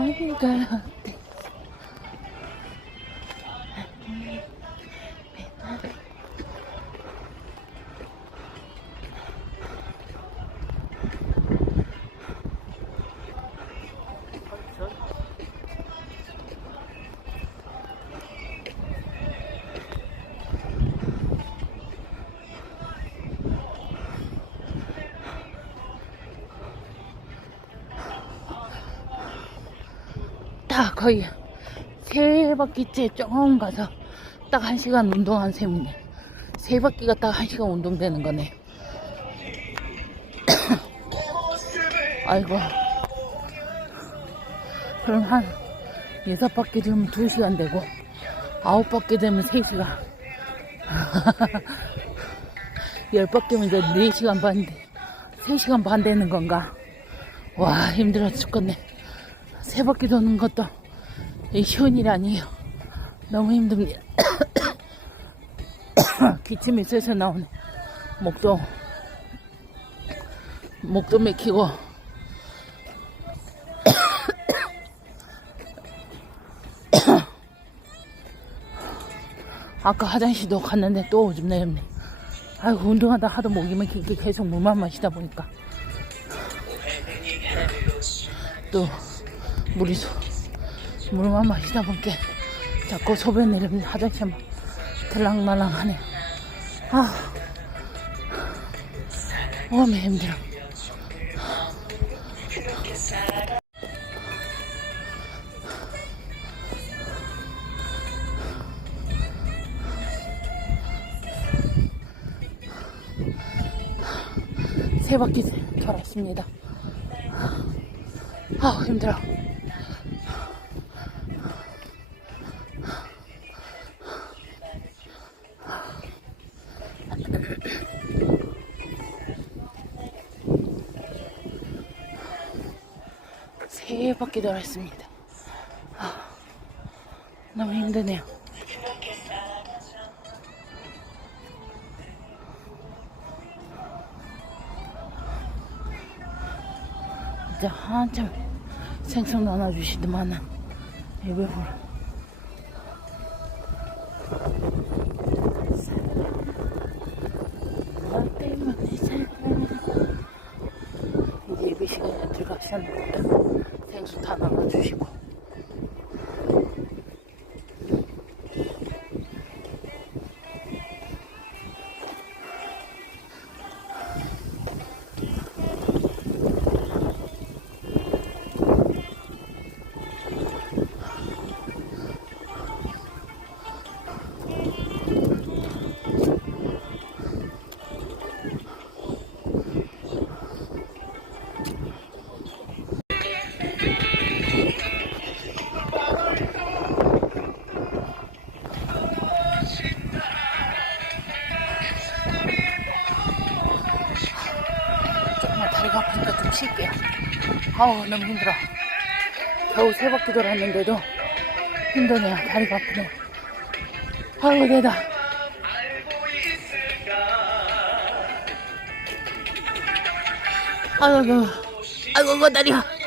아이가 딱 거의 세 바퀴째 쫑 가서 딱 한 시간 운동한 셈이네. 세 바퀴가 딱 한 시간 운동되는 거네. 아이고. 그럼 한 여섯 바퀴 되면 두 시간 되고, 아홉 바퀴 되면 세 시간. 열 바퀴면 이제 네 시간 반, 세 시간 반 되는 건가? 와, 힘들어 죽겠네. 세 바퀴 도는 것도 이 쉬운 일 아니에요. 너무 힘듭니다. 기침이 쎄서 나오네. 목도, 목도 맥히고. 아까 화장실도 갔는데 또 오줌 내렸네. 아이고, 운동하다 하도 목이 막히게 계속 물만 마시다 보니까. 또, 물이 소, 물만 마시다 보니까 자꾸 소변 내리면 화장실 막 들락날락 하네. 아, 몸이 힘들어. 세 바퀴 돌았습니다. 아, 힘들어. 세 바퀴 돌았습니다. 아, 너무 힘드네요. 진짜 한참 생선 나눠주시더만은 예배불 이제 예배 시간에 들어가셨는 데 생수 다 나눠주시고 좀 쉴게요. 아우 너무 힘들어. 겨우 세 바퀴 돌았는데도 힘드네요. 다리가 아프네. 아이고 내다. 아이고 아이고 아이고 다리야.